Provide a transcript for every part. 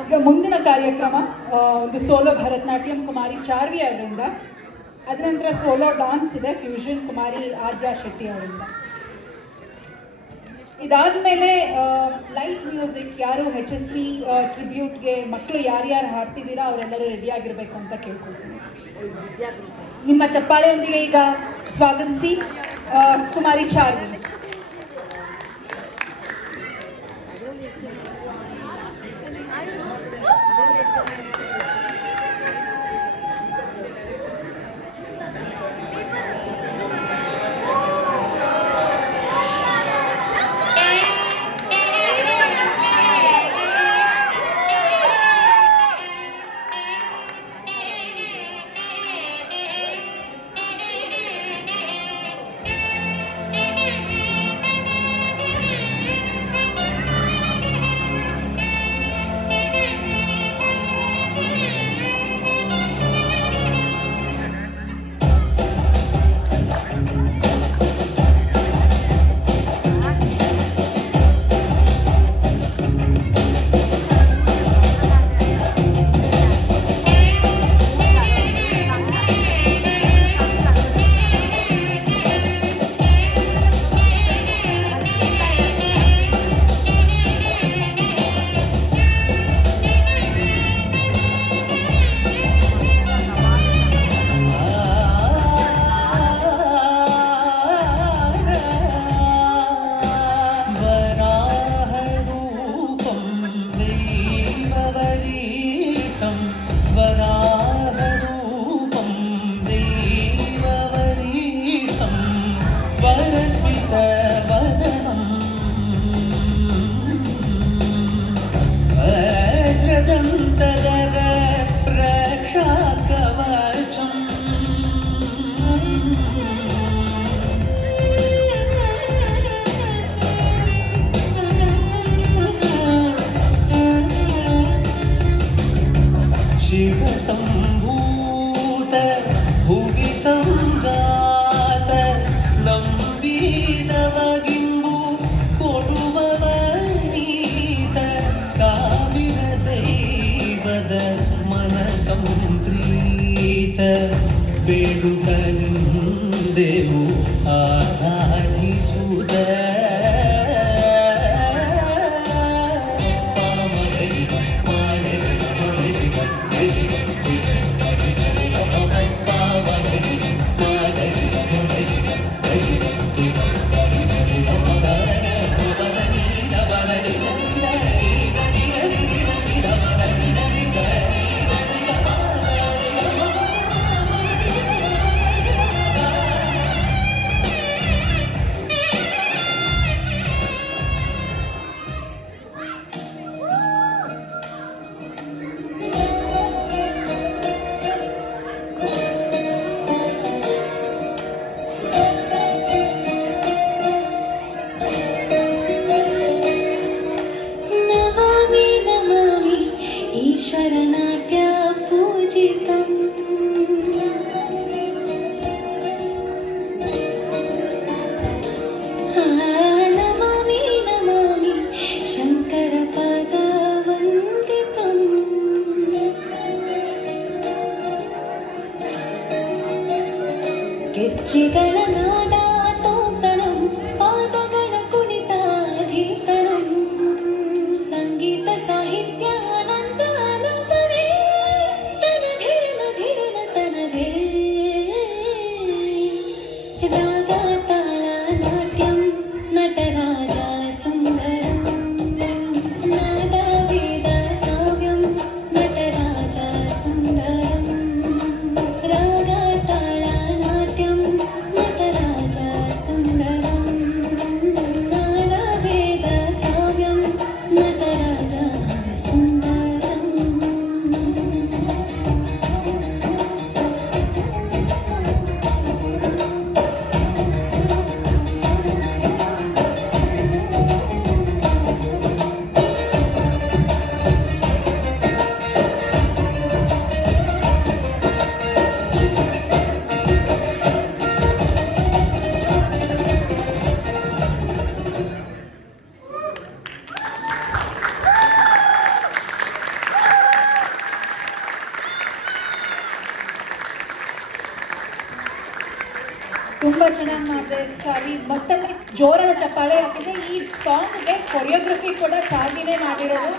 ಈಗ ಮುಂದಿನ ಕಾರ್ಯಕ್ರಮ ಒಂದು ಸೋಲೋ ಭರತನಾಟ್ಯಂ ಕುಮಾರಿ ಚಾರ್ವಿ ಅವರಿಂದ, ಅದರ ನಂತರ ಸೋಲೋ ಡಾನ್ಸ್ ಇದೆ ಫ್ಯೂಷನ್ ಕುಮಾರಿ ಆದ್ಯಾ ಶೆಟ್ಟಿ ಅವರಿಂದ. ಇದಾದಮೇಲೆ ಲೈಟ್ ಮ್ಯೂಸಿಕ್, ಯಾರು HSV ಟ್ರಿಬ್ಯೂಟ್ಗೆ ಮಕ್ಕಳು ಯಾರ್ಯಾರು ಹಾಡ್ತಿದ್ದೀರಾ ಅವರೆಲ್ಲರೂ ರೆಡಿ ಆಗಿರಬೇಕು ಅಂತ ಕೇಳ್ಕೊಳ್ತೀನಿ. ನಿಮ್ಮ ಚಪ್ಪಾಳೆಯೊಂದಿಗೆ ಈಗ ಸ್ವಾಗತಿಸಿ ಕುಮಾರಿ ಚಾರ್ವಿ. शिवसम्भूत भुवि संजात ನಂಬಿದವಗಿಂಬು ಕೊಡುವವನೀತ ಸಾವಿರ ದೈವದ ಮನಸಂಪ್ರೀತ ಬೇಡುತ್ತ ನಿಂದೆವು ಆರಾಧಿಸುತ್ತ ईश्वरनाट्य पूजितम् नमामि नमामि शङ्करपदवन्दितम् ಗೆಜ್ಜೆಗಳ ನಾದ ತೋಂತನಂ ಪಾದಗಳ ಕುಣಿತಾಧೀತನಂ ಸಂಗೀತ ಸಾಹಿತ್ಯ ಆನಂದ ಅನುಭವೇ ತುಂಬ ಚೆನ್ನಾಗಿ ಮಾಡಿದೆ ಚಾರ್ವಿ. ಮತ್ತೊಮ್ಮೆ ಜೋರಾದ ಚಪ್ಪಾಳೆ. ಯಾಕಂದರೆ ಈ ಸಾಂಗ್ಗೆ ಕೊರಿಯೋಗ್ರಫಿ ಕೂಡ ಚಾರ್ವಿನೇ ಮಾಡಿರೋದು.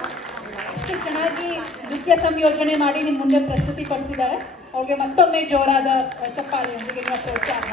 ಅಷ್ಟು ಚೆನ್ನಾಗಿ ನೃತ್ಯ ಸಂಯೋಜನೆ ಮಾಡಿ ನಿಮ್ಮ ಮುಂದೆ ಪ್ರಸ್ತುತಿ ಪಡಿಸಿದ್ದಾರೆ. ಅವ್ರಿಗೆ ಮತ್ತೊಮ್ಮೆ ಜೋರಾದ ಚಪ್ಪಾಳೆಯೊಂದಿಗೆ ಪ್ರೋತ್ಸಾಹ.